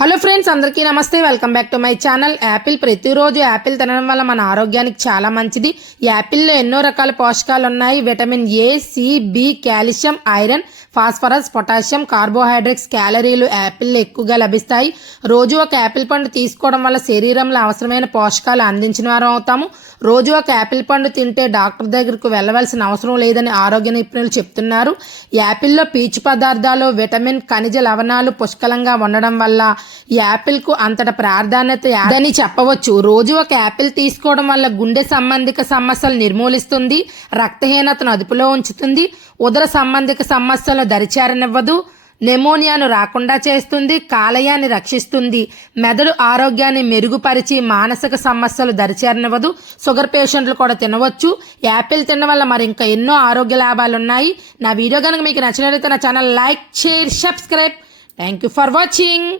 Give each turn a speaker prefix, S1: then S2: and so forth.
S1: Hello friends అందరికీ నమస్తే. Welcome back to my channel. Apple ప్రతిరోజు యాపిల్ తినడం వల్ల మన ఆరోగ్యానికి చాలా మంచిది. యాపిల్లో ఎన్నో రకాల పోషకాలు ఉన్నాయి vitamin A C B calcium iron phosphorus potassium carbohydrates క్యాలరీలు యాపిల్లో ఎక్కువగా లభిస్తాయి. రోజు ఒక యాపిల్ పండు తీసుకోవడం వల్ల శరీరంలో అవసరమైన పోషకాలు అందించిన వారం అవుతాము. రోజు ఒక యాపిల్ పండు తింటే డాక్టర్ దగ్గరకు వెళ్ళవలసిన అవసరం లేదని ఆరోగ్య నిపుణులు చెప్తున్నారు. యాపిల్లో పీచు పదార్థాలు విటమిన్ ఖనిజ లవణాలు పుష్కలంగా ఉండడం వల్ల యాపిల్కు అంతట ప్రాధాన్యత అని చెప్పవచ్చు. రోజు ఒక యాపిల్ తీసుకోవడం వల్ల గుండె సంబంధిక సమస్యలు నిర్మూలిస్తుంది రక్తహీనతను అదుపులో ఉంచుతుంది ఉదర సంబంధిక సమస్యలు దరిచారనివ్వదు నెమోనియాను రాకుండా చేస్తుంది కాలయాన్ని రక్షిస్తుంది మెదడు ఆరోగ్యాన్ని మెరుగుపరిచి మానసిక సమస్యలు దరిచేరనివ్వదు షుగర్ పేషెంట్లు కూడా తినవచ్చు. యాపిల్ తినడం వల్ల మరి ఇంకా ఎన్నో ఆరోగ్య లాభాలు ఉన్నాయి. నా వీడియో కనుక మీకు నచ్చినట్లయితే నా channel like share subscribe. Thank you for watching.